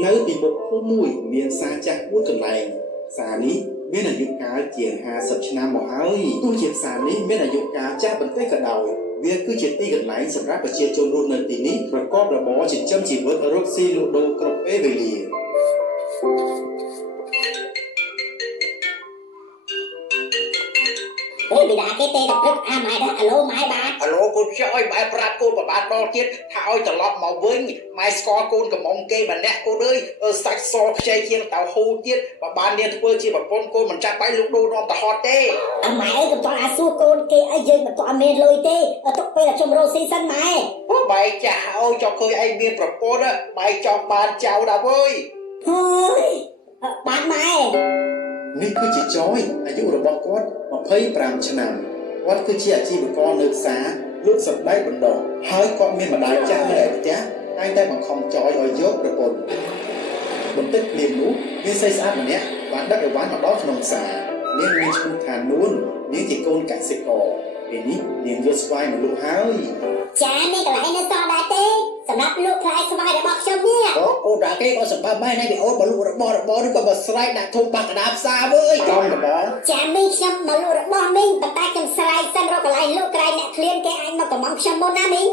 នៅទីមុខភូមិមួយមានសារចាស់មួយកន្លែងសារនេះមានអាយុកាលជាង50ឆ្នាំមកហើយទោះជាសារនេះមានអាយុកាលចាស់បន្តិចក៏ដោយវាគឺជាទីកន្លែងសម្រាប់ប្រជាជនរស់នៅទីនេះប្រកបរបរចិញ្ចឹមជីវិតរកស៊ីលក់ដូរគ្រប់ពេលវេលាអូយបិតាគេទេតែព្រឹកអាម៉ែដែរអាឡូម៉ែបាទអាឡូកូនចៅអើយម៉ែប្រាប់កូនប្របាទដល់ទៀតថាឲ្យត្រឡប់មកវិញម៉ែស្គាល់កូនកំងគេម្នាក់កូនអើយសាច់សខ្ចីជាងតៅហ៊ូទៀតបើបាននាងធ្វើជាប្រពន្ធកូនមិនចាំបាច់លូកដូរនាំទៅហត់ទេអាម៉ែអើយកុំតអាសួរកូនគេអីយើងមិនទាន់មានលុយទេទុកពេលខ្ញុំរកស៊ីសិនម៉ែអូបែកចាស់អើយចង់ឃើញឯងមានប្រពន្ធបែកចង់បានចៅដល់អើយហើយបានម៉ែនេះគឺជាចយអាយុរបស់គាត់25ឆ្នាំគាត់គឺជាអាជីវករនៅផ្សារលក់សណ្តែកបណ្ដោះហើយគាត់មានម្ដាយចាស់នៅឯផ្ទះតែតែបង្ខំចយឲ្យយកប្រពន្ធបន្តិចភ្លាមនោះមានស្រីស្អាតម្នាក់បានដឹកអីវ៉ាន់មកដល់ក្នុងផ្សារនាងមានឈ្មោះថានួននាងជាកូនកសិករពេលនេះនាងយកស្វាយមកលក់ហើយចានេះកន្លែងនៅសល់ដែរទេសម្រាប់លក់ផ្លែស្វាយរបស់ខ្ញុំនេះអូដាក់គេក៏សម្បើម៉ែនេះអូនមកលក់របស់ឬក៏មកស្រែកដាក់ធុងបាក់កណ្ដាលផ្សារវើយកំដបងចាមីងខ្ញុំមកលក់របស់មីងប៉ុន្តែខ្ញុំស្រែកសិនរកកន្លែងលក់ក្រែងអ្នកឃ្លានគេអាចមកកំងខ្ញុំមុនណាមីង